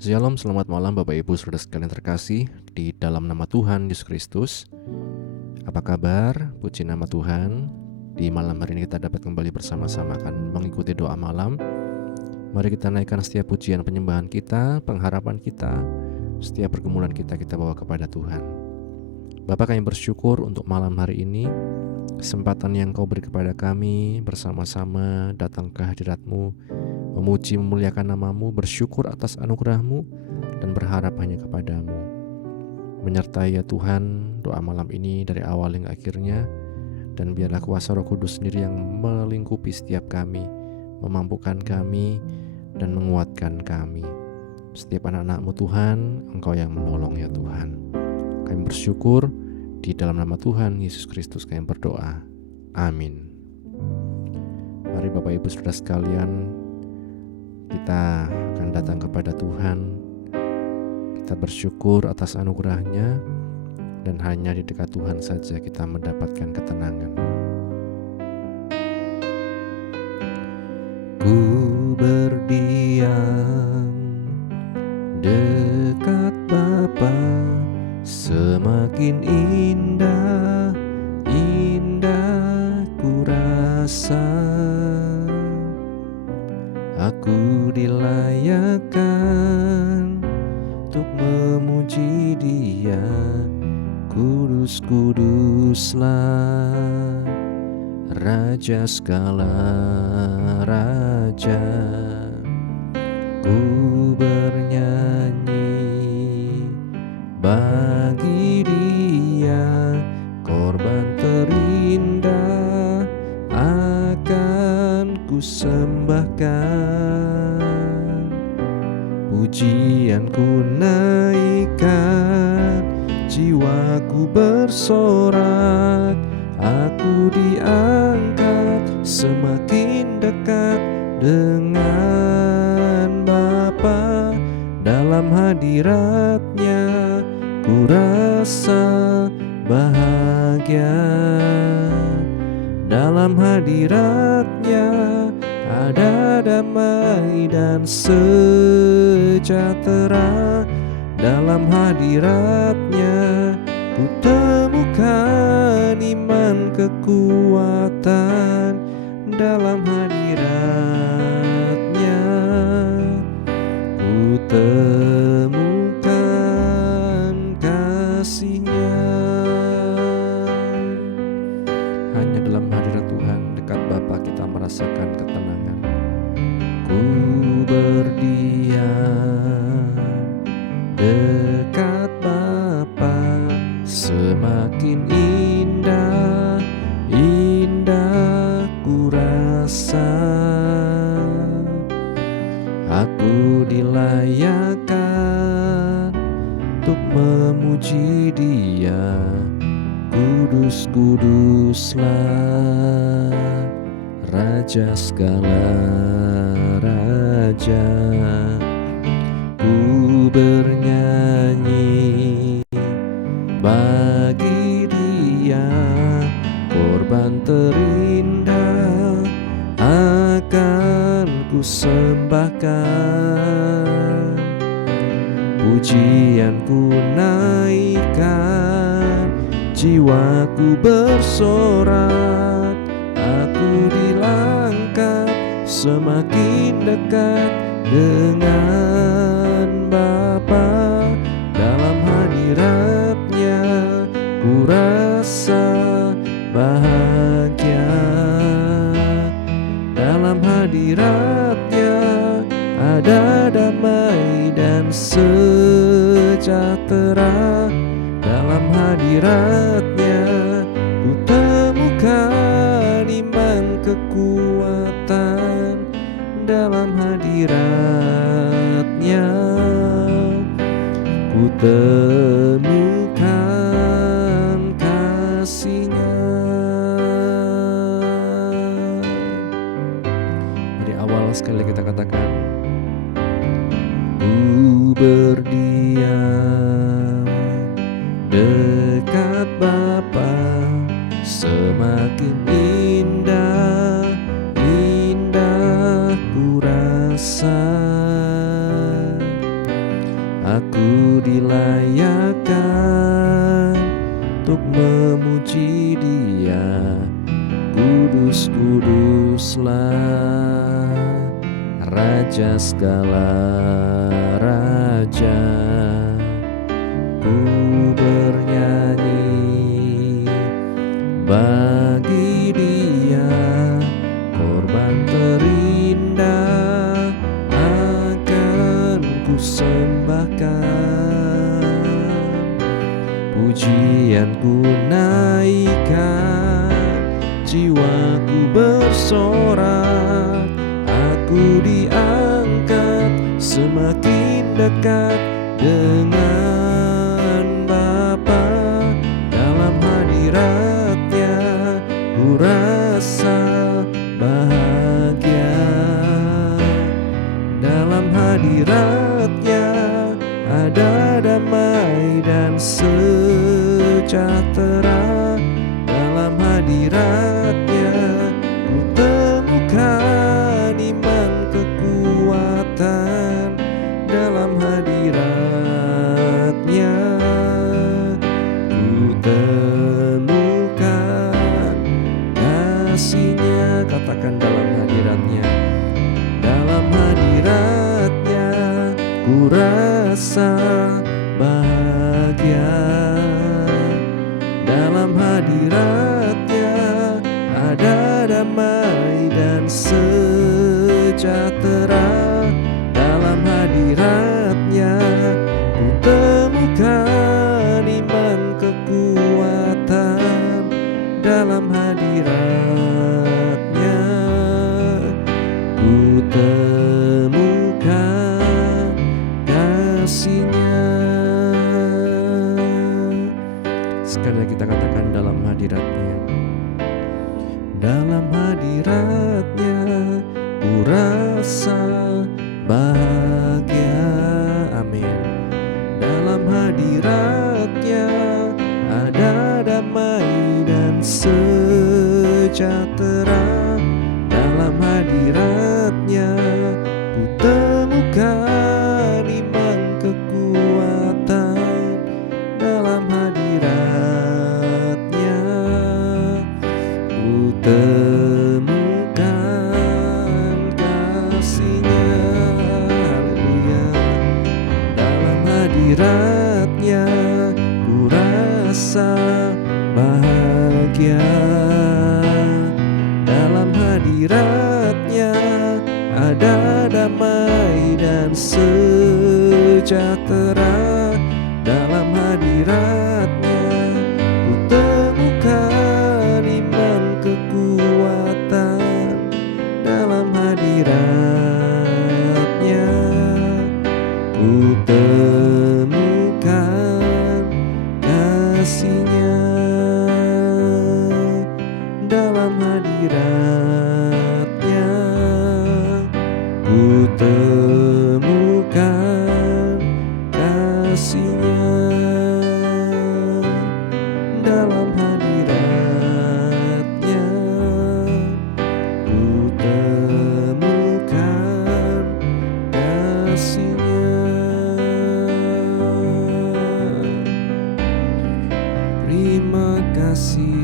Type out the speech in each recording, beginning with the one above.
Shalom, selamat malam Bapak Ibu Saudara sekalian terkasih di dalam nama Tuhan Yesus Kristus. Apa kabar? Puji nama Tuhan. Di malam hari ini kita dapat kembali bersama-sama akan mengikuti doa malam. Mari kita naikkan setiap pujian penyembahan kita, pengharapan kita, setiap pergumulan kita bawa kepada Tuhan. Bapa, kami bersyukur untuk malam hari ini, kesempatan yang Kau beri kepada kami bersama-sama datang ke hadirat-Mu, memuji memuliakan nama-Mu, bersyukur atas anugerah-Mu, dan berharap hanya kepada-Mu. Menyertai ya Tuhan doa malam ini dari awal hingga akhirnya, dan biarlah kuasa Roh Kudus sendiri yang melingkupi setiap kami, memampukan kami, dan menguatkan kami. Setiap anak-anak-Mu Tuhan, Engkau yang menolong ya Tuhan. Kami bersyukur di dalam nama Tuhan Yesus Kristus kami berdoa. Amin. Mari Bapak Ibu Saudara sekalian, kita akan datang kepada Tuhan. Kita bersyukur atas anugerah-Nya, dan hanya di dekat Tuhan saja kita mendapatkan ketenangan. Ku berdiam dekat Bapa, semakin indah, indah ku rasa. Aku dilayakkan untuk memuji Dia, kudus-kuduslah Raja segala raja. Ku bernyanyi bagi Dia, korban terindah akan ku sembahkan. Pujianku naikkan, jiwaku bersorak, aku diangkat semakin dekat dengan Bapa. Dalam hadirat-Nya ku rasa bahagia. Dalam hadirat-Nya ada damai dan sejahtera. Dalam hadirat-Nya ku temukan iman kekuatan. Dalam hadirat-Nya ku temukan kasih-Nya. Hanya dalam hadirat Tuhan, dekat Bapa, kita merasakan ketenangan. Ku berdiam dekat Bapa, semakin indah, indah ku rasa. Aku dilayakkan untuk memuji Dia, kudus-kuduslah Raja segala raja. Ku bernyanyi bagi Dia, korban terindah akan ku sembahkan. Pujianku naikkan, jiwaku bersorak, aku dilangkah semakin dekat dengan Bapa. Dalam hadirat-Nya ku rasa bahagia. Dalam hadirat-Nya ada damai dan sejahtera. Dalam hadirat-Nya ku temukan iman kekuatan. Dalam hadirat-Nya ku temukan kasih-Nya. Dari awal sekali kita katakan, ku berdiam dekat Bapa, semakin indah, indah ku rasa. Aku dilayakkan untuk memuji Dia. Kudus, kuduslah Raja segala raja. Ku bernyanyi bagi Dia, korban terindah akan ku sembahkan. Pujianku naikkan, jiwaku bersorak, aku diangkat semakin dekat dengan Bapa. Dalam hadirat-Nya ku rasa bahagia. Dalam hadirat-Nya ada damai dan sejahtera. Dalam hadirat-Nya ku temukan iman kekuatan. Dalam hadirat-Nya ku temukan kasih-Nya. Katakan dalam hadirat-Nya. Dalam hadirat-Nya ku rasa bahagia. Dalam hadirat-Nya ada damai dan sejahtera. Dalam hadirat-Nya ku temukan iman kekuatan. Dalam hadirat-Nya ku temukan kasih-Nya. Sekali lagi kita katakan dalam hadirat-Nya. Dalam hadirat-Nya ku rasa bahagia. Amin. Dalam hadirat-Nya ada damai dan sejahtera. Dalam hadirat-Nya ku temukan iman kekuatan. Dalam hadirat-Nya ku temukan kasih-Nya. Haleluya. Dalam hadirat-Nya ku rasa bahagia. Dalam hadirat-Nya ada damai dan sejahtera. Dalam hadirat-Nya ku temukan iman kekuatan. Dalam hadirat-Nya ku temukan kasih-Nya. Dalam hadirat-Nya ku temukan kasih-Nya. Dalam hadirat-Nya ku temukan kasih-Nya. Terima kasih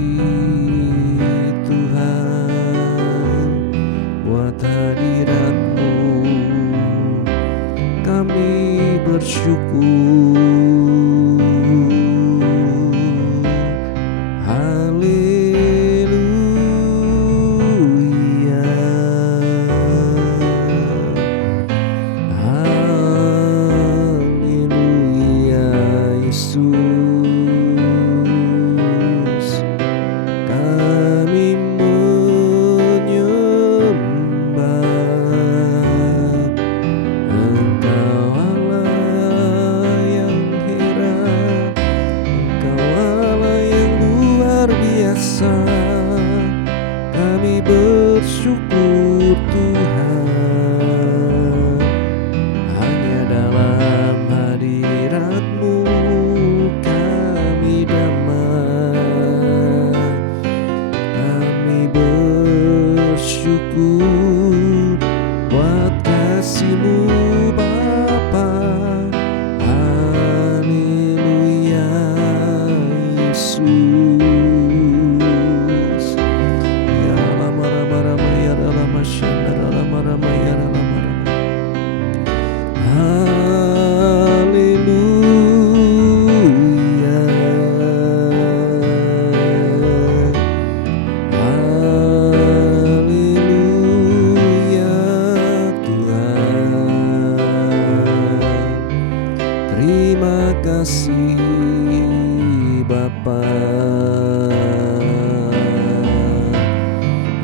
Tuhan buat hadirat-Mu. Kami bersyukur. Haleluya. Haleluya Yesus. Kami menyembah Engkau Allah yang heran. kasih Bapa,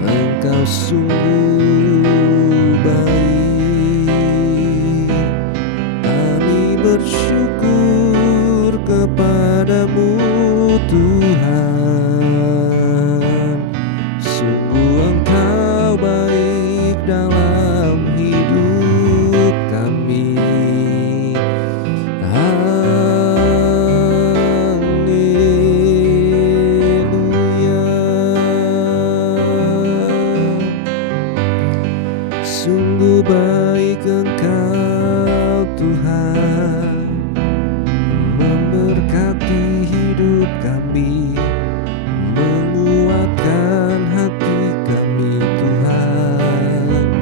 Engkau sungguh baik. Kami bersyukur kepadamu Tuhan. Sungguh Engkau baik dalam hidup kami. Sungguh baik Engkau Tuhan, memberkati hidup kami, menguatkan hati kami Tuhan.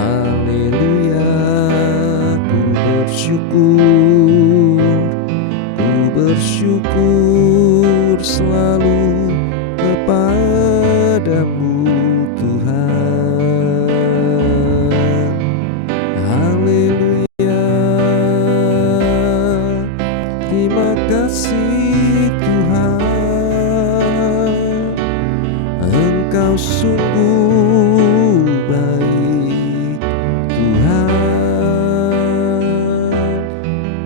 Haleluya, ku bersyukur selalu kepadamu Tuhan. Haleluya, terima kasih Tuhan, Engkau sungguh baik Tuhan.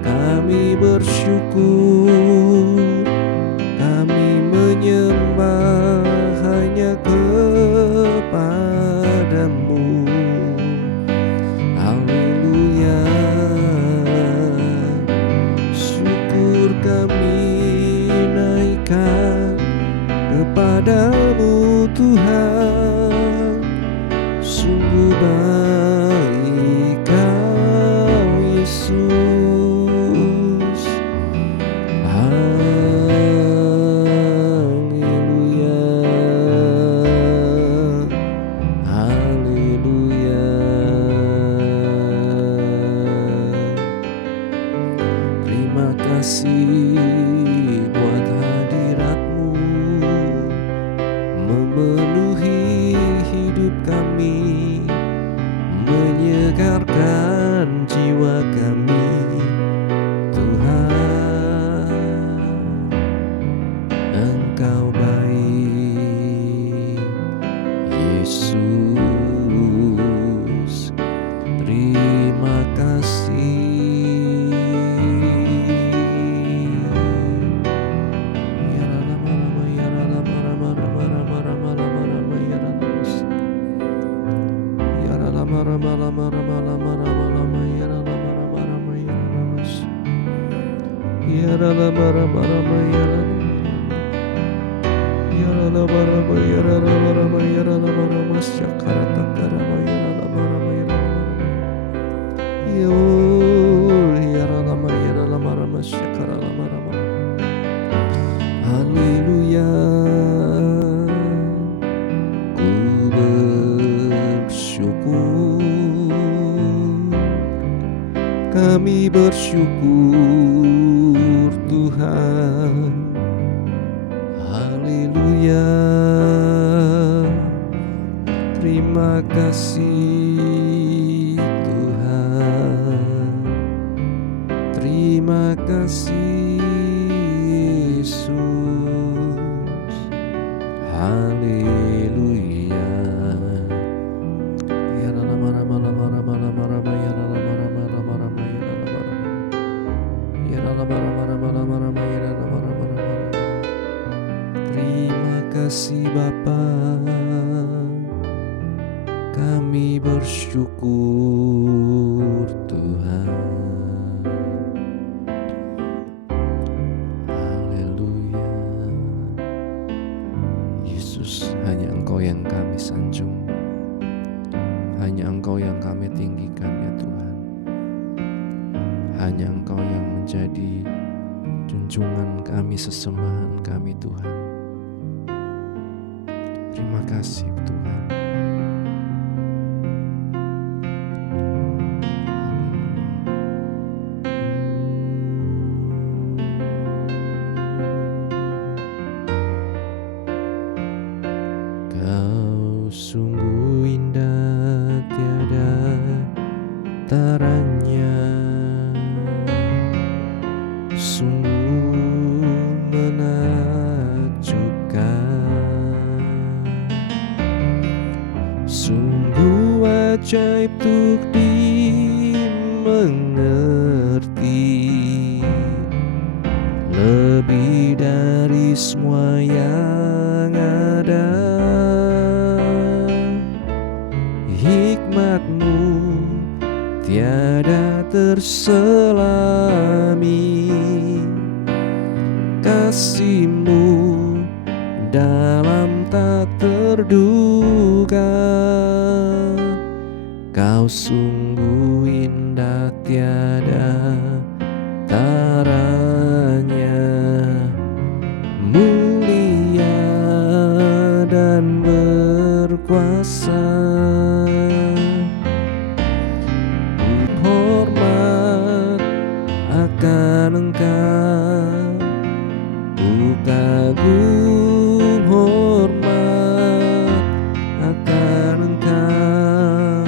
Kami bersyukur, kami menyembah hanya kepadamu. Haleluya, syukur kami naikkan kepadamu Tuhan. Sungguh baik Kau Yesus. Haleluya, haleluya. Terima kasih buat hadirat-Mu memenuhi hidup kami, menyegarkan jiwa kami Tuhan. Engkau baik Yesus, terima kasih. Haleluya, ku bersyukur, kami bersyukur Tuhan. Haleluya, terima kasih Tuhan, terima kasih Yesus. Haleluya. Terima kasih Bapa, kami bersyukur Tuhan. Haleluya. Yesus, hanya Engkau yang kami sanjung, hanya Engkau yang kami tinggikan ya Tuhan. Hanya Engkau yang menjadi junjungan kami, sesembahan kami Tuhan. Terima kasih Tuhan. Kau sungguh indah, tiada taranya. ajaib untuk dimengerti, lebih dari semua yang ada. Hikmat-Mu tiada terselami, kasih-Mu dalam tak terduga. Kau sungguh indah tiada taranya, mulia dan berkuasa. Hormat akan Engkau, ku kagum hormat akan Engkau.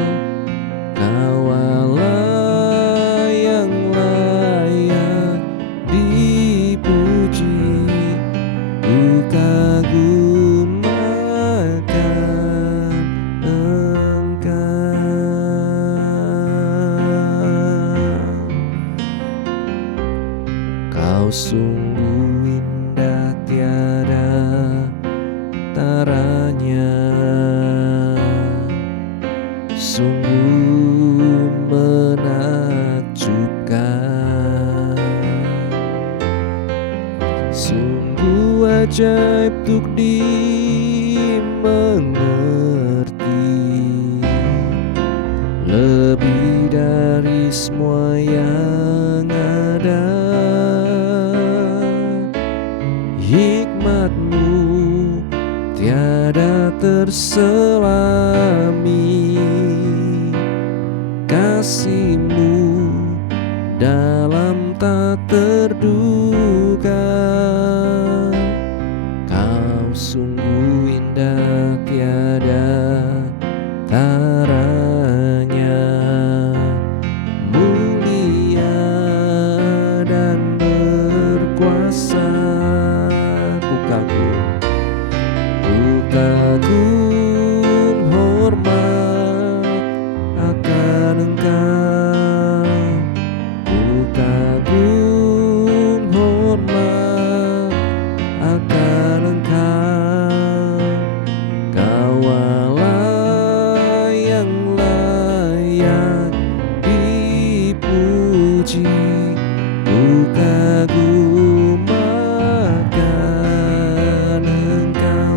Kau Allah yang layak dipuji, ku kagum akan Engkau. Kau sungguh indah tiada taranya, sungguh menakjubkan, sungguh ajaib untuk dimengerti, lebih dari semua yang ada. Hikmat-Mu tiada terselami, kasih-Mu dalam tak terduga. Kau sungguh indah tiada taranya, mulia dan berkuasa. Kagum hormat akan Engkau, ku kagum hormat akan Engkau. Kau Allah yang layak dipuji, ku kagum akan Engkau.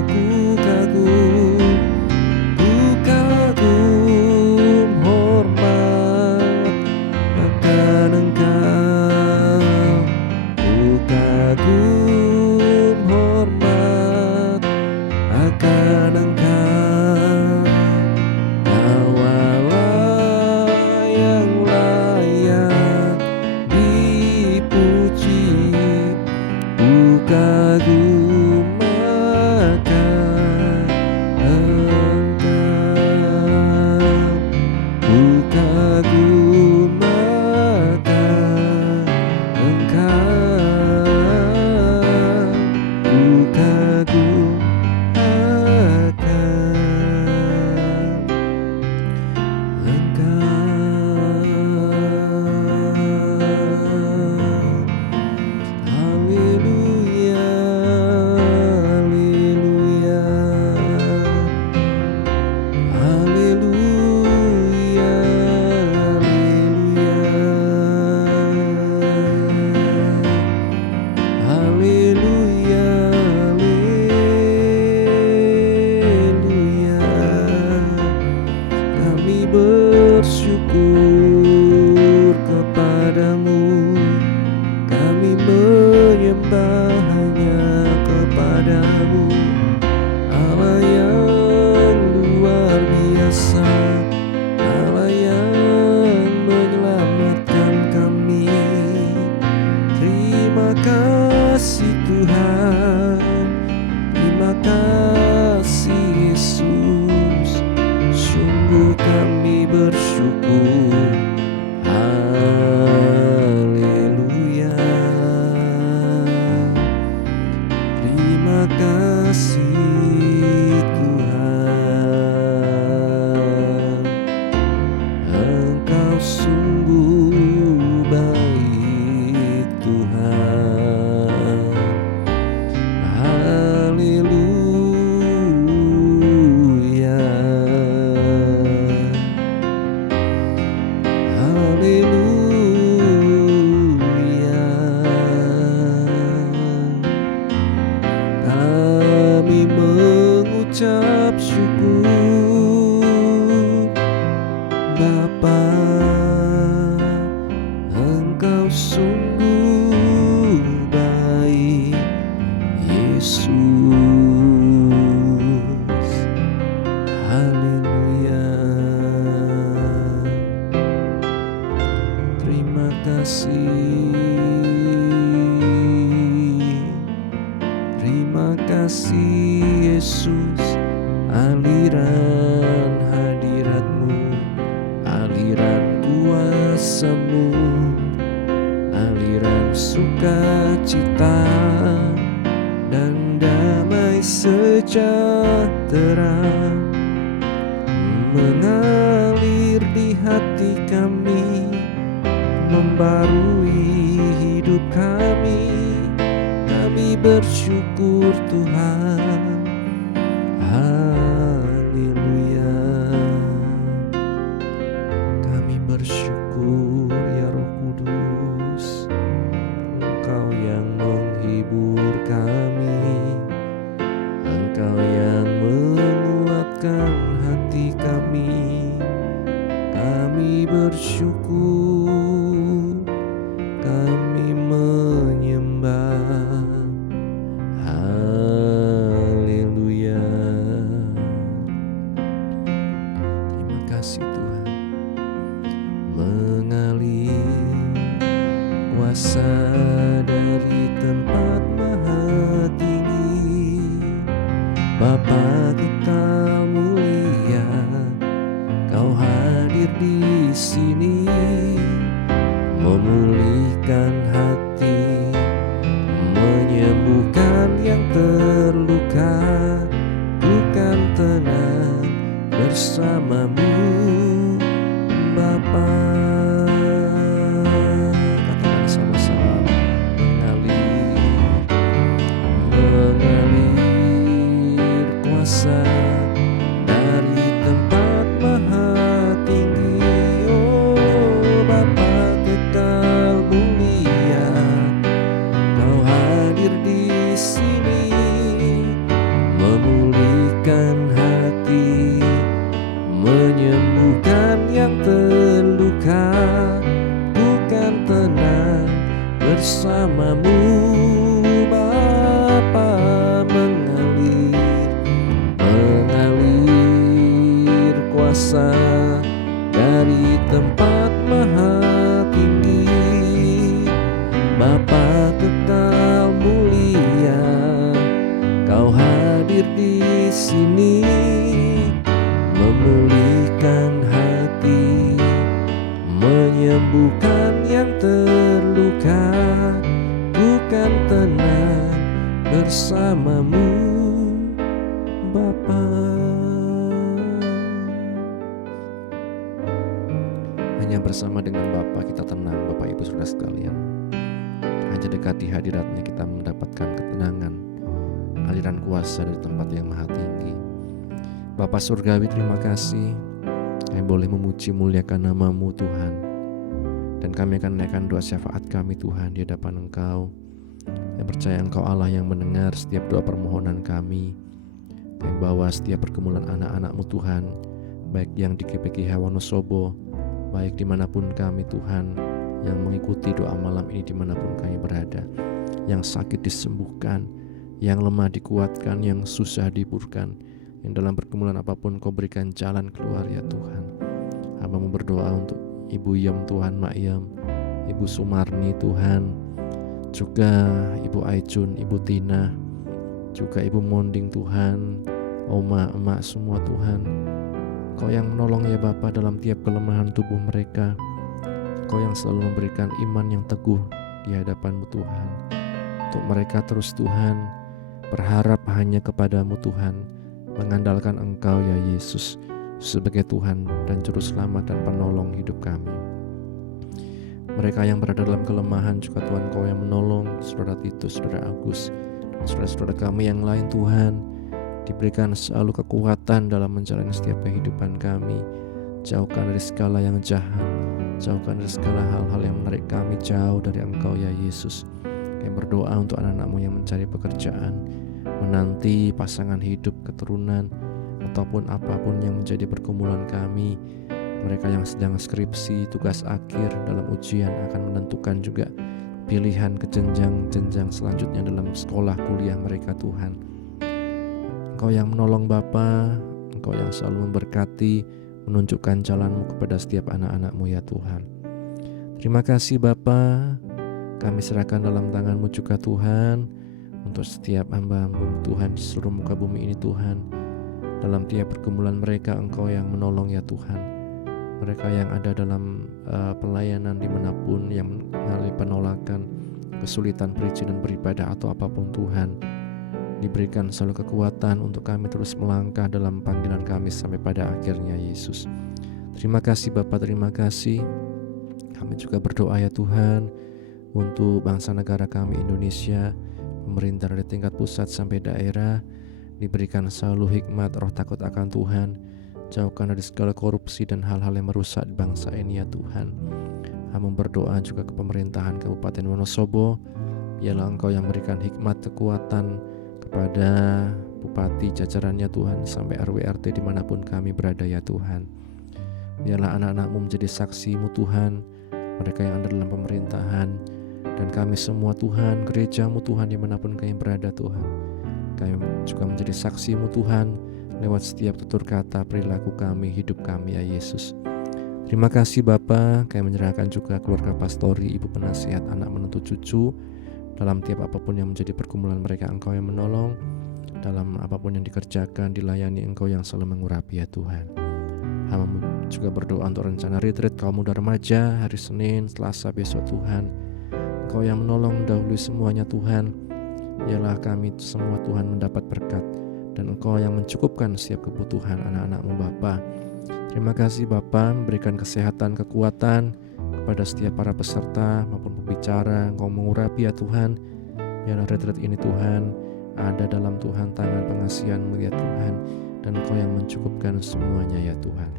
Ku kagum hormat akan Engkau, ku kagum hormat akan Engkau. Kau Allah yang layak dipuji, ku kagum akan Engkau, ku kagum akan Engkau, ku kagum akan Engkau. Haleluya, haleluya, haleluya, haleluya, haleluya. Kami bersyukur kepadamu, kami menyembah hanya kepadamu, Allah yang luar biasa, Allah yang menyelamatkan kami. Terima kasih Tuhan, terima kasih Yesus, sungguh kami bersyukur. Haleluya. terima kasih. Terima kasih Yesus, aliran hadirat-Mu, aliran kuasa-Mu, aliran sukacita dan damai sejahtera mengalir di hati kami, membarui hidup kami. Kami bersyukur Tuhan, haleluya. Kami bersyukur ya Roh Kudus, Engkau yang menghibur kami, Engkau yang menguatkan hati kami. Kami bersyukur, kami menyembah, haleluya. Terima kasih Tuhan. Mengalir kuasa dari tempat maha tinggi, Bapa kekal mulia, Kau hadir di sini, memulihkan hati, menyembuhkan yang terluka. Bukan tenang bersamamu Bapa. Katakan sama-sama, mengalir kuasa dari tempat maha tinggi. Oh Bapa kekal mulia, Kau hadir di sini, memulihkan hati, menyembuhkan yang terluka. Bukan tenang bersamamu Bapa. Mengalir kuasa dari tempat maha tinggi, Bapa kekal mulia, Kau hadir di sini, memulihkan hati, menyembuhkan yang terluka. Bukan tenang bersamamu Bapa. Hanya bersama dengan Bapa kita tenang, Bapak Ibu Saudara sekalian. Hanya dekati hadirat-Nya kita mendapatkan ketenangan, aliran kuasa dari tempat yang maha tinggi. Bapa Surgawi, terima kasih kami boleh memuji muliakan nama-Mu Tuhan. Dan kami akan menaikkan doa syafaat kami Tuhan di hadapan Engkau. Yang percaya Engkau Allah yang mendengar setiap doa permohonan kami. Kami bawa setiap pergumulan anak-anak-Mu Tuhan, baik yang di GPGH Wonosobo, baik dimanapun kami Tuhan, yang mengikuti doa malam ini dimanapun kami berada. Yang sakit disembuhkan, yang lemah dikuatkan, yang susah dihiburkan, yang dalam pergumulan apapun Kau berikan jalan keluar ya Tuhan. Hamba-Mu berdoa untuk Ibu Yem Tuhan, Mak Yem, Ibu Sumarni Tuhan, juga Ibu Aicun, Ibu Tina, juga Ibu Monding Tuhan, Oma, Emak semua Tuhan. Kau yang menolong ya Bapa dalam tiap kelemahan tubuh mereka. Kau yang selalu memberikan iman yang teguh di hadapan-Mu Tuhan. Untuk mereka terus Tuhan berharap hanya kepada-Mu Tuhan, mengandalkan Engkau ya Yesus sebagai Tuhan dan Juru Selamat dan Penolong hidup kami. Mereka yang berada dalam kelemahan juga Tuhan Kau yang menolong, Saudara Titus, Saudara Agus, dan saudara-saudara kami yang lain Tuhan. Diberikan selalu kekuatan dalam menjalani setiap kehidupan kami. Jauhkan dari segala yang jahat, jauhkan dari segala hal-hal yang menarik kami jauh dari Engkau ya Yesus. Kami berdoa untuk anak-anak-Mu yang mencari pekerjaan, menanti pasangan hidup, keturunan, ataupun apapun yang menjadi pergumulan kami. Mereka yang sedang skripsi, tugas akhir, dalam ujian akan menentukan juga pilihan ke jenjang-jenjang selanjutnya dalam sekolah kuliah mereka Tuhan. Engkau yang menolong Bapa, Engkau yang selalu memberkati, menunjukkan jalan-Mu kepada setiap anak-anak-Mu ya Tuhan. Terima kasih Bapa, kami serahkan dalam tangan-Mu juga Tuhan, untuk setiap hamba-Mu Tuhan di seluruh muka bumi ini Tuhan. Dalam tiap pergumulan mereka Engkau yang menolong ya Tuhan. Mereka yang ada dalam pelayanan dimanapun, yang mengalami penolakan, kesulitan perizinan beribadah atau apapun Tuhan, diberikan selalu kekuatan untuk kami terus melangkah dalam panggilan kami sampai pada akhirnya Yesus. Terima kasih Bapa, terima kasih. Kami juga berdoa ya Tuhan untuk bangsa negara kami Indonesia, pemerintah dari tingkat pusat sampai daerah, diberikan selalu hikmat roh takut akan Tuhan, jauhkan dari segala korupsi dan hal-hal yang merusak bangsa ini ya Tuhan. Kami berdoa juga ke pemerintahan Kabupaten Wonosobo, biarlah Engkau yang berikan hikmat kekuatan kepada bupati jajarannya Tuhan, sampai RW RT dimanapun kami berada ya Tuhan. Biarlah anak-anak-Mu menjadi saksi-Mu Tuhan, mereka yang ada dalam pemerintahan, dan kami semua Tuhan, gereja-Mu Tuhan dimanapun kami berada Tuhan. Kami juga menjadi saksi-Mu Tuhan lewat setiap tutur kata, perilaku kami, hidup kami ya Yesus. Terima kasih Bapa, kami menyerahkan juga keluarga pastori, ibu penasihat, anak menentu cucu, dalam tiap apapun yang menjadi pergumulan mereka Engkau yang menolong, dalam apapun yang dikerjakan, dilayani Engkau yang selalu mengurapi ya Tuhan. Hamba juga berdoa untuk rencana retreat kaum muda remaja hari Senin, Selasa besok Tuhan. Engkau yang menolong dahulu semuanya Tuhan. Biarlah kami semua Tuhan mendapat berkat, dan Engkau yang mencukupkan setiap kebutuhan anak-anak-Mu Bapa. Terima kasih Bapa, memberikan kesehatan, kekuatan kepada setiap para peserta maupun pembicara. Engkau mengurapi ya Tuhan. Biarlah retreat ini Tuhan ada dalam Tuhan tangan pengasihan-Mu ya Tuhan, dan Engkau yang mencukupkan semuanya ya Tuhan.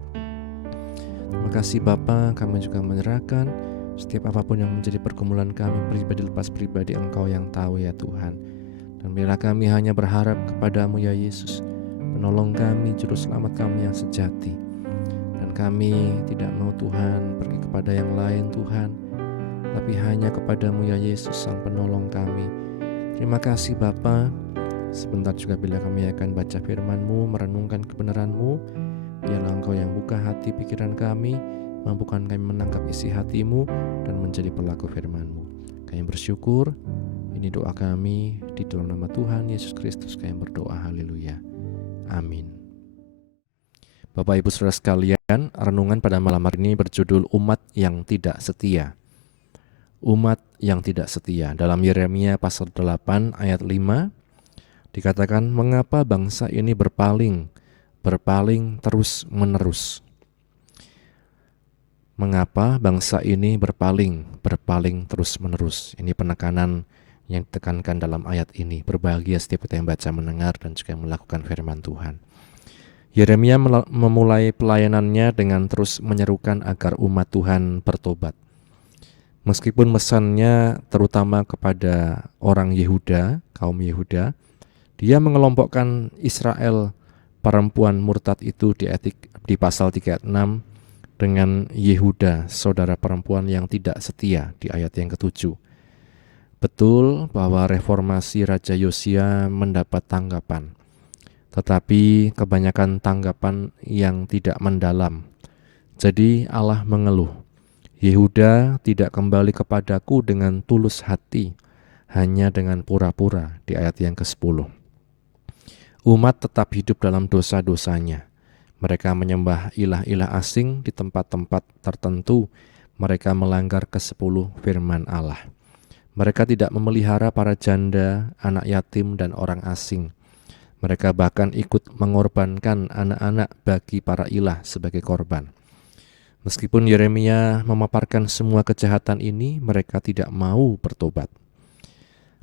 Terima kasih Bapa, kami juga menyerahkan setiap apapun yang menjadi pergumulan kami pribadi lepas pribadi, Engkau yang tahu ya Tuhan. Dan biarlah kami hanya berharap kepadamu ya Yesus, penolong kami, juru selamat kami yang sejati. Dan kami tidak mau Tuhan pergi kepada yang lain Tuhan, tapi hanya kepadamu ya Yesus, sang penolong kami. Terima kasih Bapa. Sebentar juga bila kami akan baca firman-Mu, merenungkan kebenaran-Mu, biarlah Engkau yang buka hati pikiran kami, mampukan kami menangkap isi hati-Mu dan menjadi pelaku firman-Mu. Kami bersyukur, ini doa kami di dalam nama Tuhan Yesus Kristus kami berdoa, haleluya, amin. Bapak Ibu Saudara sekalian, renungan pada malam hari ini berjudul Umat yang Tidak Setia. Umat yang tidak setia. Dalam Yeremia pasal 8 ayat 5 dikatakan, mengapa bangsa ini berpaling terus menerus. Mengapa bangsa ini berpaling terus menerus. Ini penekanan yang ditekankan dalam ayat ini. Berbahagia setiap kita yang baca, mendengar, dan juga melakukan firman Tuhan. Yeremia memulai pelayanannya dengan terus menyerukan agar umat Tuhan bertobat. Meskipun mesannya terutama kepada orang Yehuda, kaum Yehuda, dia mengelompokkan Israel, perempuan murtad itu di pasal 36 dengan Yehuda, saudara perempuan yang tidak setia di ayat yang ke-7. Betul bahwa reformasi Raja Yosia mendapat tanggapan, tetapi kebanyakan tanggapan yang tidak mendalam. Jadi Allah mengeluh, Yehuda tidak kembali kepadaku dengan tulus hati, hanya dengan pura-pura di ayat yang ke-10. Umat tetap hidup dalam dosa-dosanya. Mereka menyembah ilah-ilah asing di tempat-tempat tertentu. Mereka melanggar ke-10 firman Allah. Mereka tidak memelihara para janda, anak yatim, dan orang asing. Mereka bahkan ikut mengorbankan anak-anak bagi para ilah sebagai korban. Meskipun Yeremia memaparkan semua kejahatan ini, mereka tidak mau bertobat.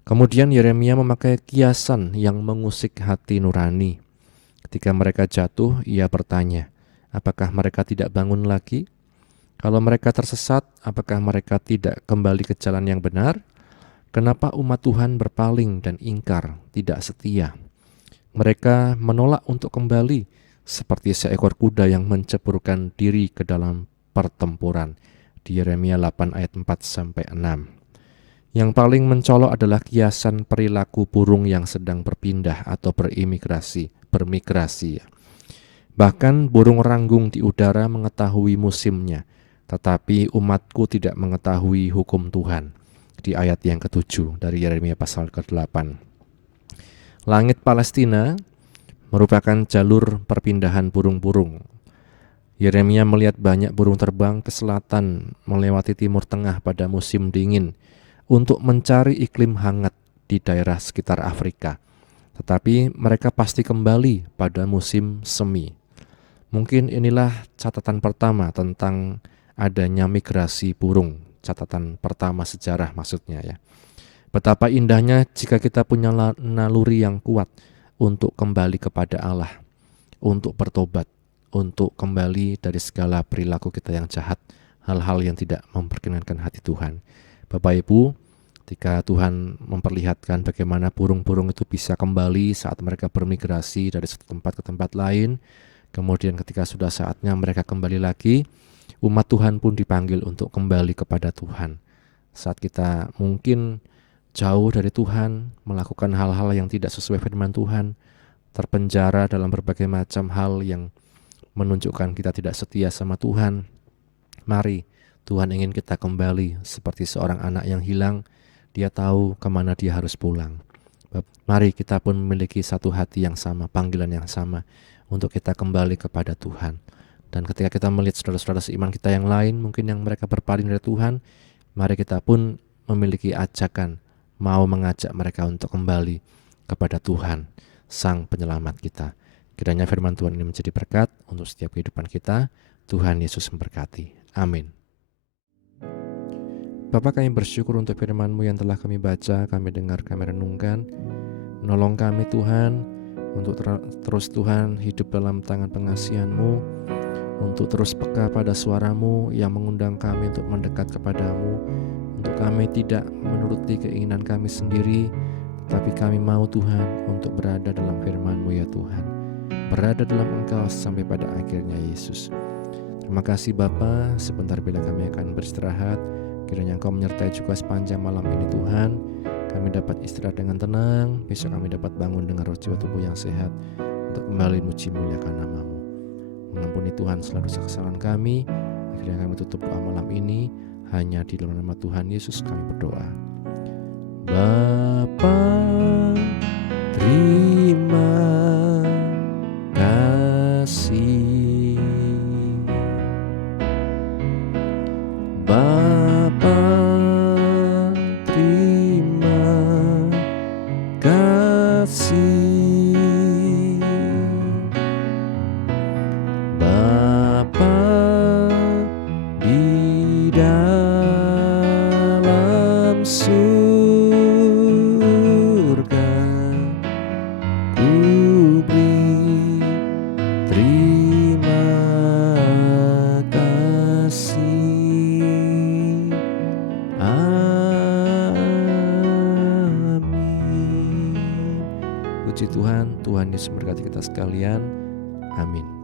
Kemudian Yeremia memakai kiasan yang mengusik hati nurani. Ketika mereka jatuh, ia bertanya, apakah mereka tidak bangun lagi? Kalau mereka tersesat, apakah mereka tidak kembali ke jalan yang benar? Kenapa umat Tuhan berpaling dan ingkar, tidak setia? Mereka menolak untuk kembali, seperti seekor kuda yang menceburkan diri ke dalam pertempuran. Di Yeremia 8 ayat 4-6. Yang paling mencolok adalah kiasan perilaku burung yang sedang berpindah atau bermigrasi. Bahkan burung ranggung di udara mengetahui musimnya. tetapi umatku tidak mengetahui hukum Tuhan. Di ayat yang ke-7 dari Yeremia pasal ke-8. Langit Palestina merupakan jalur perpindahan burung-burung. Yeremia melihat banyak burung terbang ke selatan melewati Timur Tengah pada musim dingin untuk mencari iklim hangat di daerah sekitar Afrika. Tetapi mereka pasti kembali pada musim semi. Mungkin inilah catatan pertama tentang adanya migrasi burung. Catatan pertama sejarah maksudnya ya. Betapa indahnya jika kita punya naluri yang kuat untuk kembali kepada Allah, untuk bertobat, untuk kembali dari segala perilaku kita yang jahat, hal-hal yang tidak memperkenankan hati Tuhan. Bapak Ibu, ketika Tuhan memperlihatkan bagaimana burung-burung itu bisa kembali saat mereka bermigrasi dari satu tempat ke tempat lain, kemudian ketika sudah saatnya mereka kembali lagi, umat Tuhan pun dipanggil untuk kembali kepada Tuhan. Saat kita mungkin jauh dari Tuhan, melakukan hal-hal yang tidak sesuai firman Tuhan, terpenjara dalam berbagai macam hal yang menunjukkan kita tidak setia sama Tuhan, mari Tuhan ingin kita kembali seperti seorang anak yang hilang. Dia tahu kemana dia harus pulang. Mari kita pun memiliki satu hati yang sama, panggilan yang sama untuk kita kembali kepada Tuhan. Dan ketika kita melihat saudara-saudara seiman kita yang lain, mungkin yang mereka berpaling dari Tuhan, mari kita pun memiliki ajakan, mau mengajak mereka untuk kembali kepada Tuhan, Sang Penyelamat kita. Kiranya firman Tuhan ini menjadi berkat untuk setiap kehidupan kita. Tuhan Yesus memberkati. Amin. Bapa, kami bersyukur untuk firman-Mu yang telah kami baca, kami dengar, kami renungkan. Menolong kami Tuhan, untuk terus Tuhan hidup dalam tangan pengasihan-Mu, untuk terus peka pada suara-Mu yang mengundang kami untuk mendekat kepadamu, untuk kami tidak menuruti keinginan kami sendiri, tetapi kami mau Tuhan untuk berada dalam firman-Mu ya Tuhan, berada dalam Engkau sampai pada akhirnya Yesus. Terima kasih Bapa, sebentar bila kami akan beristirahat, kiranya Engkau menyertai juga sepanjang malam ini Tuhan. Kami dapat istirahat dengan tenang, besok kami dapat bangun dengan roh jiwa tubuh yang sehat, untuk kembali muji muliakan nama-Mu. Mengampuni Tuhan selalu kesalahan kami. Akhirnya kami tutup doa malam ini, hanya di dalam nama Tuhan Yesus kami berdoa. Bapa, terima kasih. Bapa, terima kasih. Bapa di dalam surga, ku beri terima kasih. Amin. Puji Tuhan, Tuhan Yesus memberkati kita sekalian. Amin.